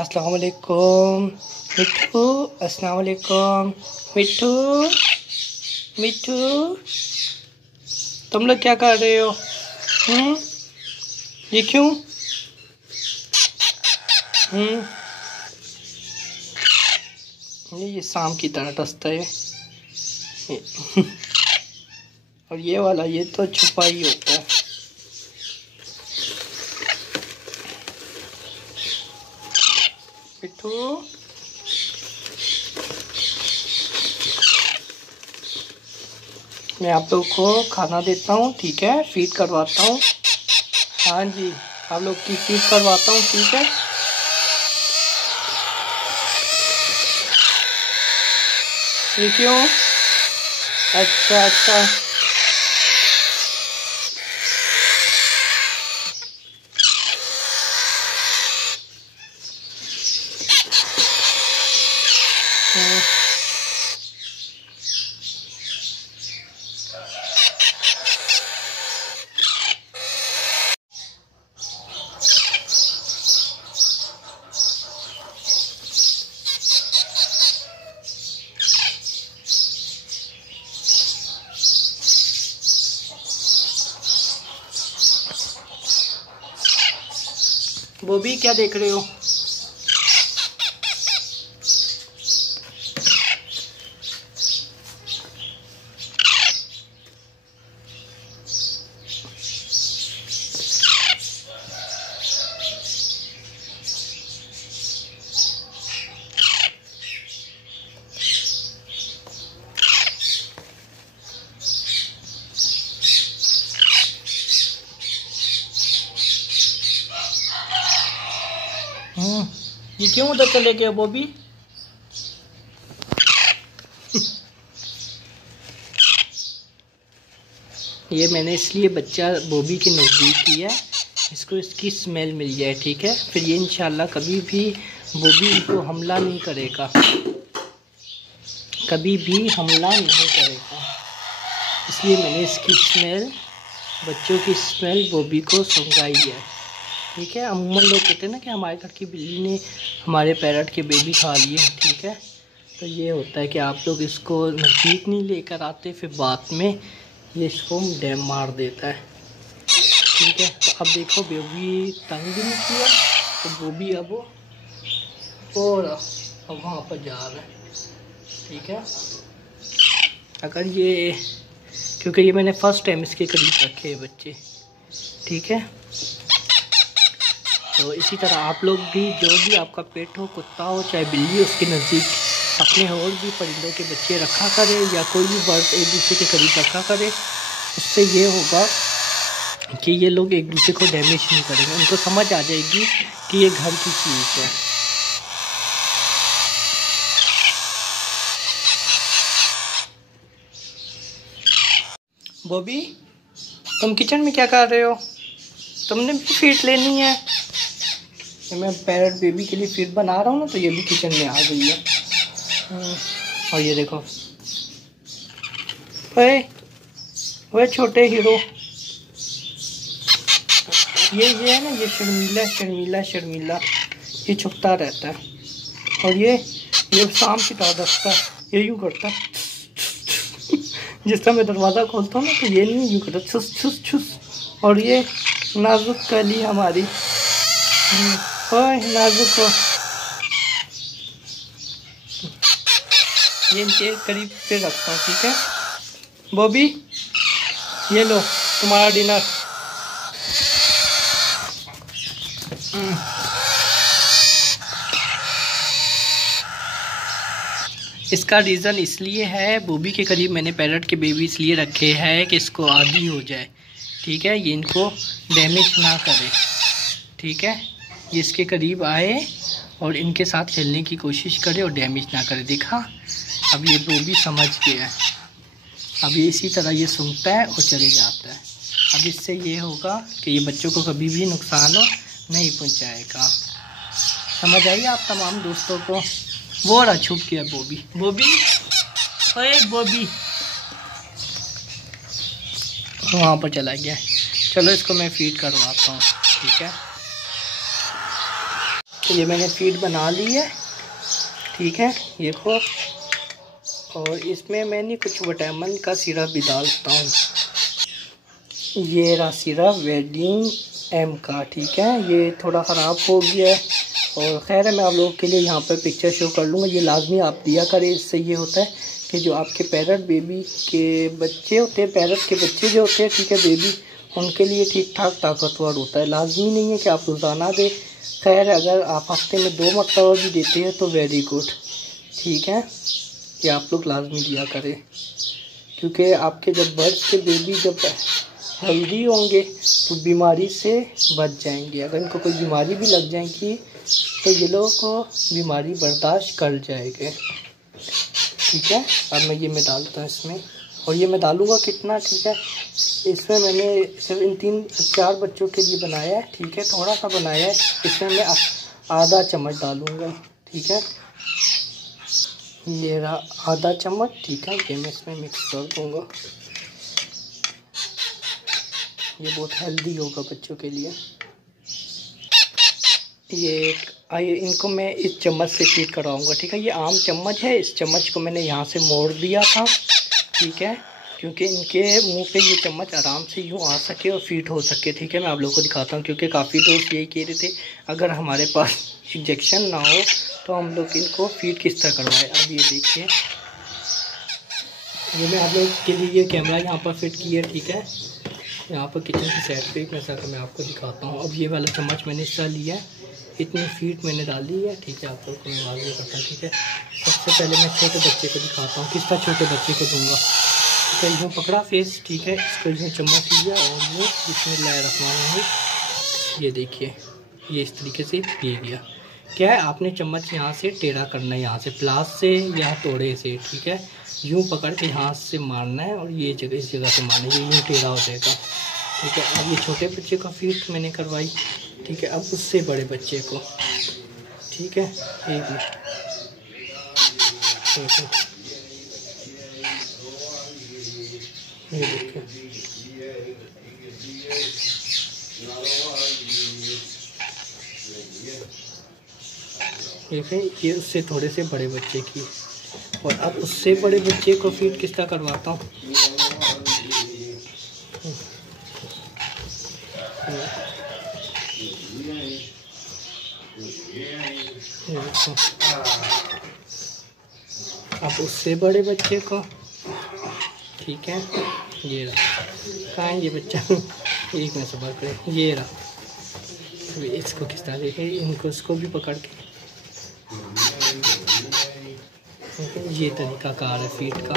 अस्सलाम वालेकुम मिट्ठू। अस्सलाम वालेकुम मिट्ठू। मिट्ठू तुम लोग क्या कर रहे हो? ये क्यों? ये शाम की तरह टसता है और ये वाला ये तो छुपा ही होता है। मिट्ठू मैं आप लोग को खाना देता हूँ, ठीक है, फीड करवाता हूँ। हाँ जी, आप लोग की फीड करवाता हूँ, ठीक है। ये क्यों? अच्छा अच्छा बॉबी क्या देख रहे हो? ये क्यों उधर चले गए बॉबी? ये मैंने इसलिए बच्चा बॉबी के नज़दीक किया, इसको इसकी स्मेल मिल जाए, ठीक है। फिर ये इंशाल्लाह कभी भी बॉबी को हमला नहीं करेगा, कभी भी हमला नहीं करेगा। इसलिए मैंने इसकी स्मेल, बच्चों की स्मेल बॉबी को सूंघाई है, ठीक है। अमूमन लोग कहते हैं ना कि हमारे घर की बिल्ली ने हमारे पैरट के बेबी खा लिए, ठीक है। तो ये होता है कि आप लोग इसको नज़दीक नहीं लेकर आते, फिर बाद में ये इसको डैम मार देता है, ठीक है। तो अब देखो बेबी तंग भी नहीं किया, तो बॉबी अब और अब वहाँ पर जा रहा है, ठीक है। अगर ये, क्योंकि ये मैंने फर्स्ट टाइम इसके करीब रखे हैं बच्चे, ठीक है। तो इसी तरह आप लोग भी, जो भी आपका पेट हो, कुत्ता हो चाहे बिल्ली हो, उसके नज़दीक अपने और भी परिंदों के बच्चे रखा करें या कोई भी बर्ड एक दूसरे के करीब रखा करें। उससे ये होगा कि ये लोग एक दूसरे को डैमेज नहीं करेंगे, उनको समझ आ जाएगी कि ये घर की चीज़ है। बॉबी तुम किचन में क्या कर रहे हो? तुमने भी फीड लेनी है? मैं पैरट बेबी के लिए फीड बना रहा हूँ ना, तो ये भी किचन में आ गई है। और ये देखो, ओए छोटे हीरो, ये है ना, ये शर्मीला शर्मीला शर्मीला, ये छुपता रहता है। और ये शाम की तरह दसता है, ये यूँ करता है जिस तरह मैं दरवाज़ा खोलता हूँ ना, तो ये नहीं यूँ करता, छुस छुस छुस। और ये नाजुक कली हमारी, ओए नाजुक को, ये इनके करीब से रखता हूँ, ठीक है। बॉबी ये लो तुम्हारा डिनर। इसका रीज़न इसलिए है, बॉबी के करीब मैंने पैरट के बेबी इसलिए रखे हैं कि इसको आदी हो जाए, ठीक है, ये इनको डैमेज ना करे, ठीक है। ये इसके करीब आए और इनके साथ खेलने की कोशिश करे और डैमेज ना करे। देखा, अब ये बॉबी समझ गया है, अब ये इसी तरह ये सूंघता है और चले जाता है। अब इससे ये होगा कि ये बच्चों को कभी भी नुकसान हो नहीं पहुंचाएगा। समझ आई आप तमाम दोस्तों को? वो रहा छुप गया बॉबी, बॉबी ओए बॉबी वहाँ पर चला गया। चलो इसको मैं फीड करवाता हूँ, ठीक है। ये मैंने फीड बना ली है, ठीक है, ये को। और इसमें मैंने कुछ विटामिन का सिरप भी डालता हूँ। ये रहा सिरप वेडिंग एम का, ठीक है। ये थोड़ा ख़राब हो गया है और खैर है, मैं आप लोगों के लिए यहाँ पर पिक्चर शो कर लूँगा। ये लाजमी आप दिया करें। इससे ये होता है कि जो आपके पैरट बेबी के बच्चे होते हैं, पैरट के बच्चे जो होते हैं, ठीक है, बेबी, उनके लिए ठीक ठाक ताकतवर होता है। लाजमी नहीं है कि आप रोज़ाना दें। खैर अगर आप हफ्ते में 2 मरतबा भी देते हैं तो वेरी गुड, ठीक है। ये आप लोग लाजमी दिया करें, क्योंकि आपके जब बर्ड्स के बेबी जब हेल्दी होंगे तो बीमारी से बच जाएंगे। अगर इनको कोई बीमारी भी लग जाएगी तो ये लोगों को बीमारी बर्दाश्त कर जाएंगे, ठीक है। अब मैं डालता हूँ इसमें, और ये मैं डालूँगा कितना, ठीक है। इसमें मैंने सिर्फ इन 3-4 बच्चों के लिए बनाया है, ठीक है, थोड़ा सा बनाया है। इसमें मैं आधा चम्मच डालूँगा, ठीक है। ये रहा आधा चम्मच, ठीक है। ये मैं इसमें मिक्स कर दूँगा। ये बहुत हेल्दी होगा बच्चों के लिए। ये आइए इनको मैं इस चम्मच से फीड कराऊंगा, ठीक है। ये आम चम्मच है, इस चम्मच को मैंने यहाँ से मोड़ दिया था, ठीक है, क्योंकि इनके मुंह पे ये चम्मच आराम से यूँ आ सके और फीड हो सके, ठीक है। मैं आप लोगों को दिखाता हूँ, क्योंकि काफ़ी दोस्त यही कह रहे थे अगर हमारे पास इंजेक्शन ना हो तो हम लोग इनको फीड किस तरह करवाएं। अब ये देखिए, ये मैं आप लोग के लिए ये कैमरा यहाँ पर फिट किया, ठीक है। यहाँ पर किचन की साइड पे मैं आपको दिखाता हूँ। अब ये वाला चम्मच मैंने इसका लिया है, इतनी फीड मैंने डाली है, ठीक है। आप लोग को मैं वाज़ेह करता हूँ, ठीक है। सबसे पहले मैं छोटे बच्चे को दिखाता हूँ, किस तरह छोटे बच्चे को दूँगा, ठीक है। यूँ पकड़ा फेस, ठीक है। इसको यूँ चम्मच लिया और ये बिस्मिल्लाहिर्रहमानिर्रहीम, ये देखिए, ये इस तरीके से पी गया। क्या है, आपने चम्मच यहाँ से टेढ़ा करना है, यहाँ से प्लास से या तोड़े से, ठीक है। यूँ पकड़ के हाथ से मारना है और ये जगह इस जगह से मारना है, ये यूँ टेढ़ा हो जाएगा, ठीक है। अब ये छोटे बच्चे का फीड मैंने करवाई, ठीक है। अब उससे बड़े बच्चे को, ठीक है, एक मिनट, ये देखिए, देखिए, ये उससे थोड़े से बड़े बच्चे की। और अब उससे बड़े बच्चे को फीड किस तरह करवाता हूँ, अब उससे बड़े बच्चे को, ठीक है। ये रहा, कहाँ है ये बच्चा, एक में सबर करें, ये रहा। इसको किस तरह देखे, इनको इसको भी पकड़ के, ये तरीका कार है फीड का।